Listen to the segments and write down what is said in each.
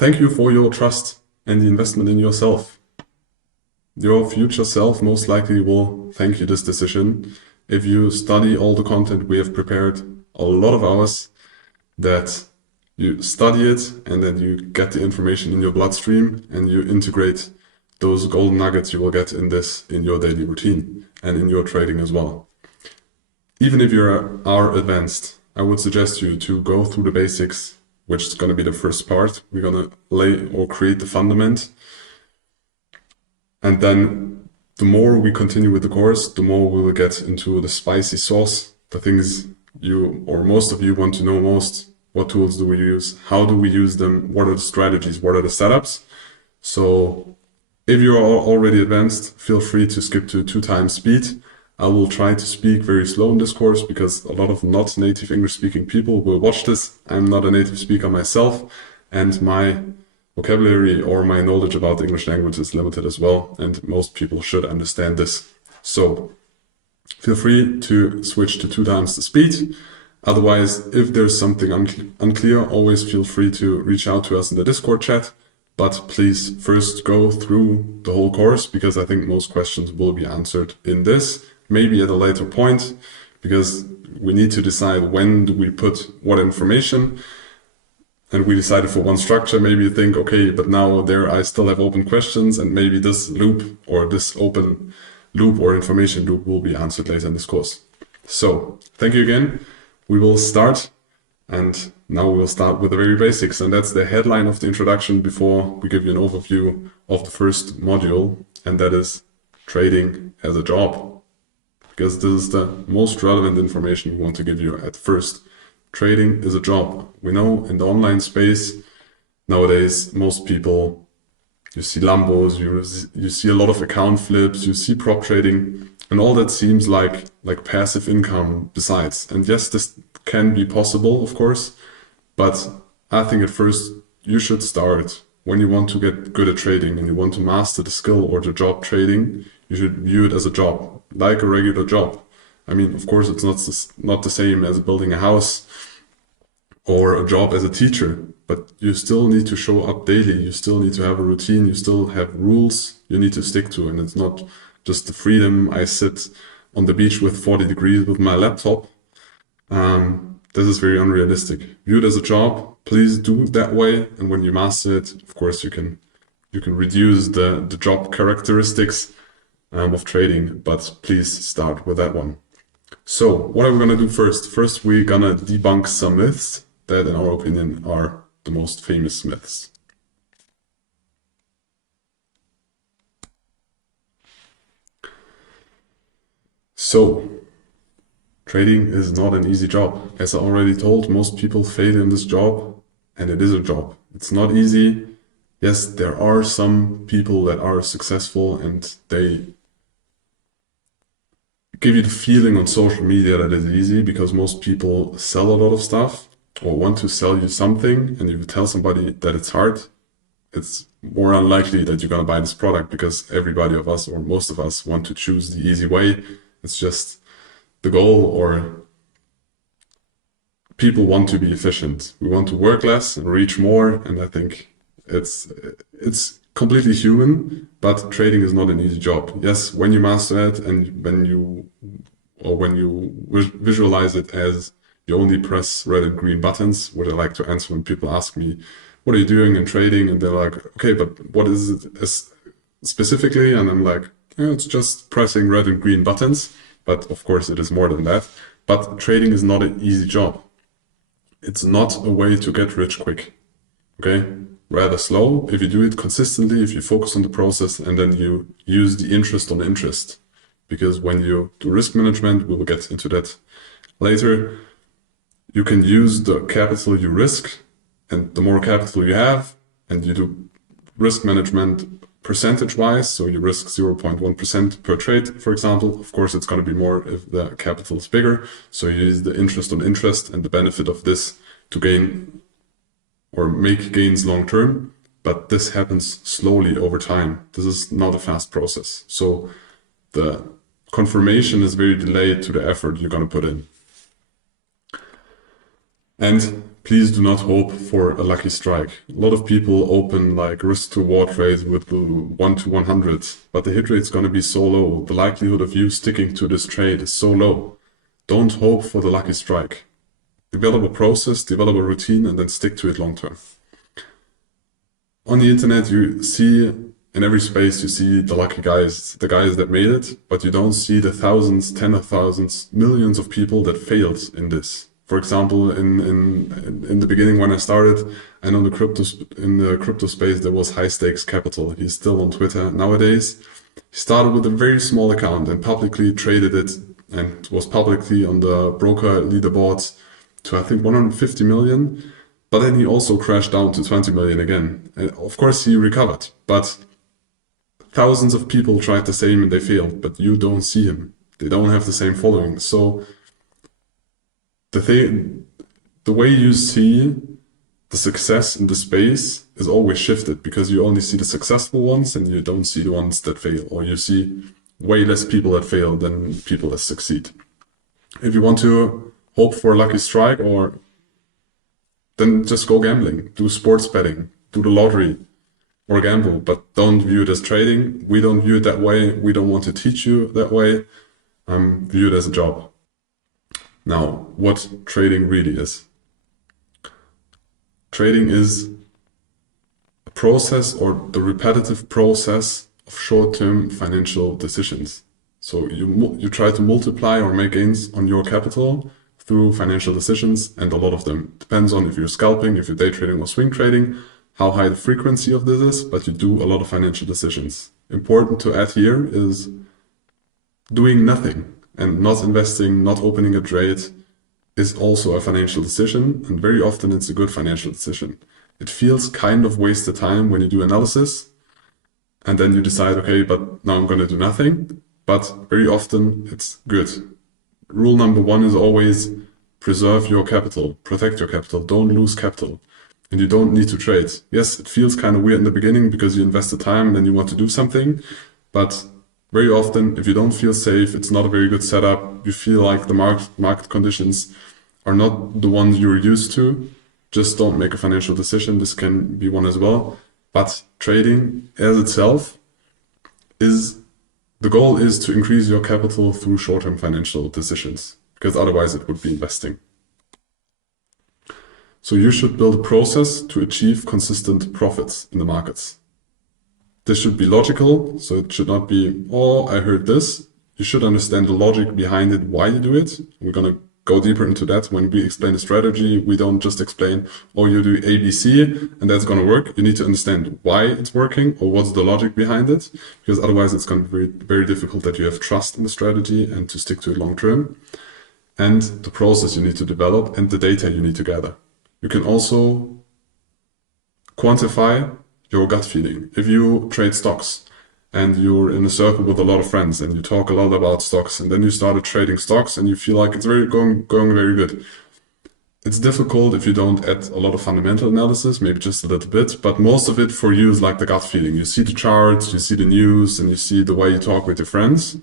Thank you for your trust and the investment in yourself. Your future self most likely will thank you this decision if you study all the content we have prepared, a lot of hours, that you study it and then you get the information in your bloodstream and you integrate those golden nuggets you will get in your daily routine and in your trading as well. Even if you are advanced, I would suggest you to go through the basics, which is going to be the first part. We're going to lay or create the fundament. And then the more we continue with the course, the more we will get into the spicy sauce, the things you or most of you want to know most. What tools do we use? How do we use them? What are the strategies? What are the setups? So if you are already advanced, feel free to skip to 2x speed. I will try to speak very slow in this course because a lot of not native English speaking people will watch this. I'm not a native speaker myself, and my vocabulary or my knowledge about the English language is limited as well, and most people should understand this. So feel free to switch to 2x the speed. Otherwise, if there's something unclear, always feel free to reach out to us in the Discord chat. But please first go through the whole course because I think most questions will be answered in this. Maybe at a later point, because we need to decide when do we put what information. And we decided for one structure. Maybe you think, okay, but now there I still have open questions, and maybe this loop or this open loop or information loop will be answered later in this course. So thank you again. We will start, and now we will start with the very basics, and that's the headline of the introduction before we give you an overview of the first module, and that is trading as a job. Because this is the most relevant information we want to give you at first. Trading is a job. We know in the online space nowadays, most people, you see Lambos, you see a lot of account flips, you see prop trading, and all that seems like passive income besides. And yes, this can be possible, of course, but I think at first you should start when you want to get good at trading and you want to master the skill or the job trading. You should view it as a job, like a regular job. I mean, of course, it's not the same as building a house or a job as a teacher, but you still need to show up daily. You still need to have a routine. You still have rules you need to stick to. And it's not just the freedom. I sit on the beach with 40 degrees with my laptop. This is very unrealistic. View it as a job. Please do it that way. And when you master it, of course, you can reduce the job characteristics of trading, but please start with that one. So what are we going to do first? First, we're going to debunk some myths that, in our opinion, are the most famous myths. So, trading is not an easy job. As I already told, most people fail in this job, and it is a job. It's not easy. Yes, there are some people that are successful and they give you the feeling on social media that it's easy because most people sell a lot of stuff or want to sell you something, and if you tell somebody that it's hard, it's more unlikely that you're going to buy this product because everybody of us or most of us want to choose the easy way. It's just the goal, or people want to be efficient. We want to work less and reach more, and I think it's completely human, but trading is not an easy job. Yes, when you master it and when you visualize it as you only press red and green buttons, what I like to answer when people ask me, what are you doing in trading? And they're like, okay, but what is it specifically? And I'm like, it's just pressing red and green buttons. But of course it is more than that. But trading is not an easy job. It's not a way to get rich quick. Okay? Rather slow if you do it consistently, if you focus on the process, and then you use the interest on interest. Because when you do risk management, we will get into that later, you can use the capital you risk, and the more capital you have, and you do risk management percentage-wise, so you risk 0.1% per trade, for example. Of course, it's going to be more if the capital is bigger, so you use the interest on interest and the benefit of this to gain or make gains long term, but this happens slowly over time. This is not a fast process. So the confirmation is very delayed to the effort you're going to put in. And please do not hope for a lucky strike. A lot of people open like risk to reward trades with the 1 to 100, but the hit rate is going to be so low. The likelihood of you sticking to this trade is so low. Don't hope for the lucky strike. Develop a process, develop a routine, and then stick to it long term. On the internet, you see in every space, you see the lucky guys, the guys that made it, but you don't see the thousands, tens of thousands, millions of people that failed in this. For example, in the beginning when I started, and in the crypto space, there was High Stakes Capital. He's still on Twitter nowadays. He started with a very small account and publicly traded it, and was publicly on the broker leaderboards to I think 150 million. But then he also crashed down to 20 million again. And of course, he recovered, but thousands of people tried the same and they failed, but you don't see him. They don't have the same following. So the way you see the success in the space is always shifted, because you only see the successful ones and you don't see the ones that fail, or you see way less people that fail than people that succeed. If you want to hope for a lucky strike, or then just go gambling, do sports betting, do the lottery, or gamble, but don't view it as trading. We don't view it that way. We don't want to teach you that way. View it as a job. Now, what trading really is. Trading is a process, or the repetitive process of short-term financial decisions. So you try to multiply or make gains on your capital through financial decisions, and a lot of them. Depends on if you're scalping, if you're day trading or swing trading, how high the frequency of this is, but you do a lot of financial decisions. Important to add here is doing nothing and not investing, not opening a trade is also a financial decision, and very often it's a good financial decision. It feels kind of wasted time when you do analysis and then you decide, okay, but now I'm going to do nothing, but very often it's good. Rule number one is always preserve your capital, protect your capital, don't lose capital. And you don't need to trade. Yes, it feels kind of weird in the beginning because you invest the time and then you want to do something. But very often, if you don't feel safe, it's not a very good setup, you feel like the market conditions are not the ones you're used to, just don't make a financial decision. This can be one as well. But trading as itself the goal is to increase your capital through short-term financial decisions, because otherwise it would be investing. So you should build a process to achieve consistent profits in the markets. This should be logical, so it should not be, oh, I heard this. You should understand the logic behind it, why you do it. We're going to go deeper into that when we explain the strategy. We don't just explain, oh, you do ABC and that's going to work. You need to understand why it's working, or what's the logic behind it, because otherwise it's going to be very, very difficult that you have trust in the strategy and to stick to it long term. And the process you need to develop and the data you need to gather. You can also quantify your gut feeling. If you trade stocks and you're in a circle with a lot of friends and you talk a lot about stocks, and then you started trading stocks and you feel like it's going very good. It's difficult if you don't add a lot of fundamental analysis, maybe just a little bit, but most of it for you is like the gut feeling. You see the charts, you see the news, and you see the way you talk with your friends.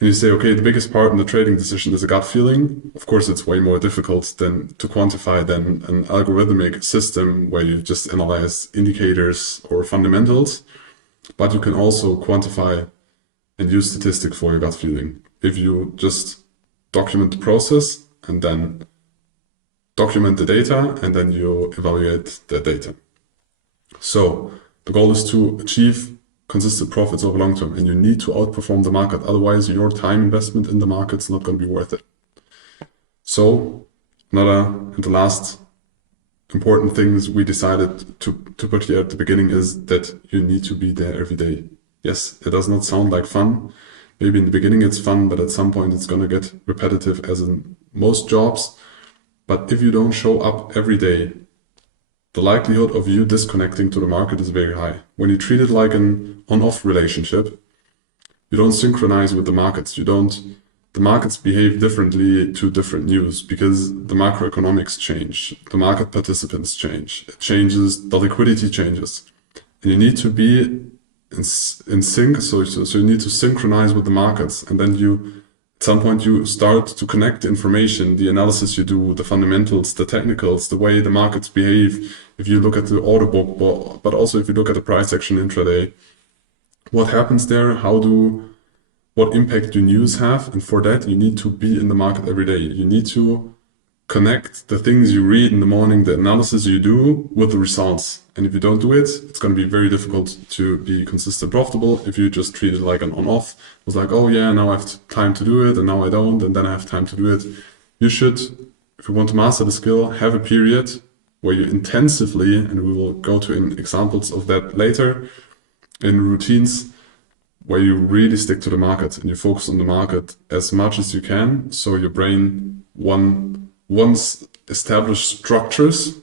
And you say, okay, the biggest part in the trading decision is a gut feeling. Of course, it's way more difficult than to quantify than an algorithmic system where you just analyze indicators or fundamentals. But you can also quantify and use statistics for your gut feeling. If you just document the process and then document the data and then you evaluate the data. So the goal is to achieve consistent profits over long term, and you need to outperform the market. Otherwise, your time investment in the market is not going to be worth it. So and the last important things we decided to put here at the beginning is that you need to be there every day. Yes, it does not sound like fun. Maybe in the beginning it's fun, but at some point it's going to get repetitive, as in most jobs. But if you don't show up every day, the likelihood of you disconnecting to the market is very high. When you treat it like an on-off relationship, you don't synchronize with the markets. The markets behave differently to different news because the macroeconomics change, the market participants change, it changes, the liquidity changes. And you need to be in sync, so you need to synchronize with the markets, and then you At some point, you start to connect the information, the analysis you do, the fundamentals, the technicals, the way the markets behave. If you look at the order book, but also if you look at the price action intraday, what happens there? What impact do news have? And for that, you need to be in the market every day. You need to connect the things you read in the morning, the analysis you do, with the results. And if you don't do it, it's going to be very difficult to be consistent profitable if you just treat it like an on-off. It's like, oh yeah, now I have time to do it, and now I don't, and then I have time to do it. You should, if you want to master the skill, have a period where you intensively, and we will go to examples of that later, in routines, where you really stick to the market and you focus on the market as much as you can. So your brain once established structures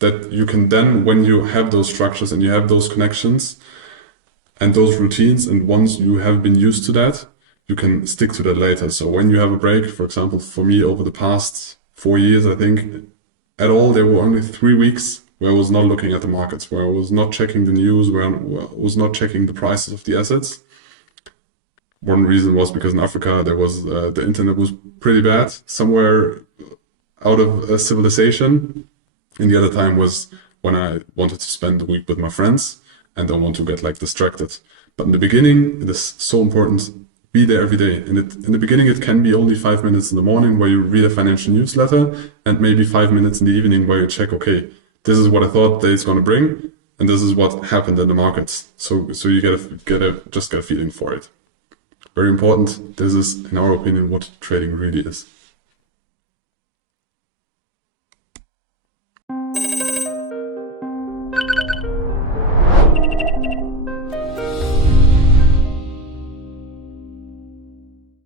that you can then, when you have those structures and you have those connections and those routines, and once you have been used to that, you can stick to that later. So when you have a break, for example, for me over the past 4 years, I think at all, there were only 3 weeks where I was not looking at the markets, where I was not checking the news, where I was not checking the prices of the assets. One reason was because in Africa there was the internet was pretty bad, somewhere out of civilization. And the other time was when I wanted to spend the week with my friends and don't want to get like distracted. But in the beginning, it is so important. Be there every day. And in the beginning, it can be only 5 minutes in the morning where you read a financial newsletter, and maybe 5 minutes in the evening where you check, okay, this is what I thought the day is going to bring, and this is what happened in the markets. So you get a feeling for it. Very important. This is, in our opinion, what trading really is.